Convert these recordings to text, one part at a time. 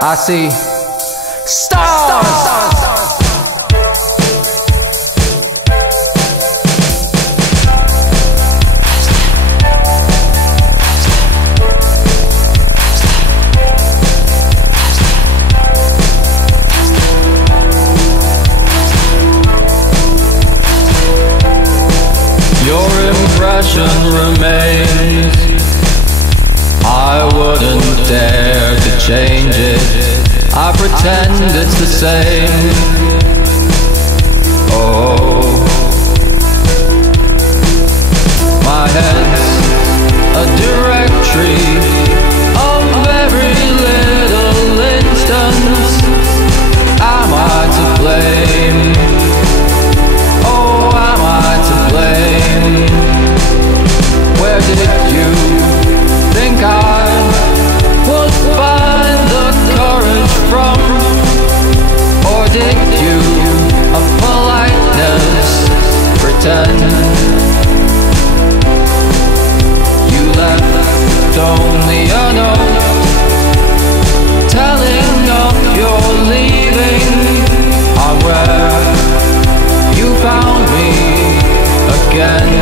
I see stars. Your impression remains. I wouldn't dare to change it. I pretend it's the same. Oh, my head's a directory of every little instance. Am I to blame? Oh, am I to blame? Where did you think I would find the courage from? Or did you, of politeness, pretend? You left only a note telling of your leaving. I where you found me again.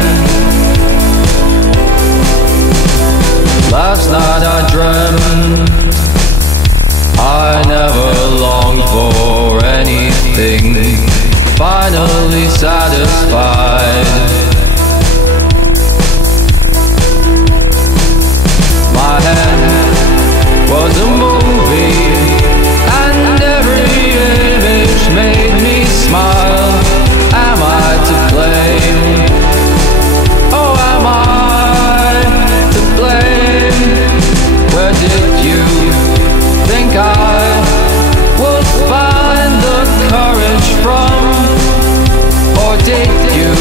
Last night I dreamt I never longed for anything, finally satisfied. My head was a movie and every image made me smile. Am I to blame? Oh, am I to blame? Where did you think I would find the courage from? Or did you,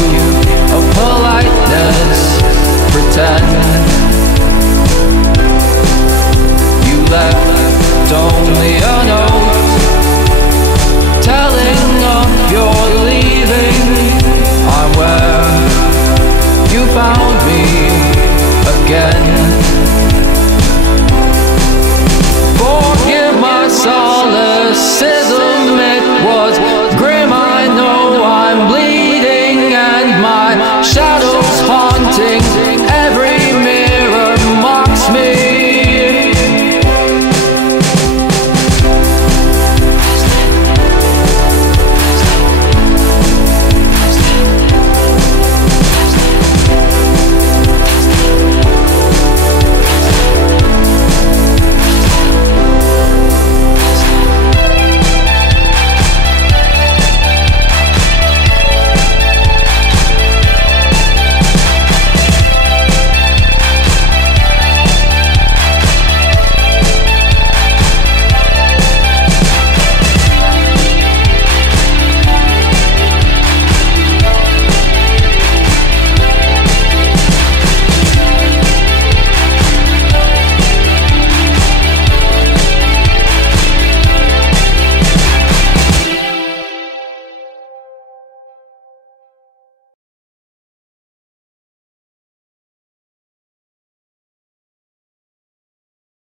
of politeness, pretend? You left only a note telling of your leaving. I'm where you found me again. Forgive my solecism, it was grim, I know.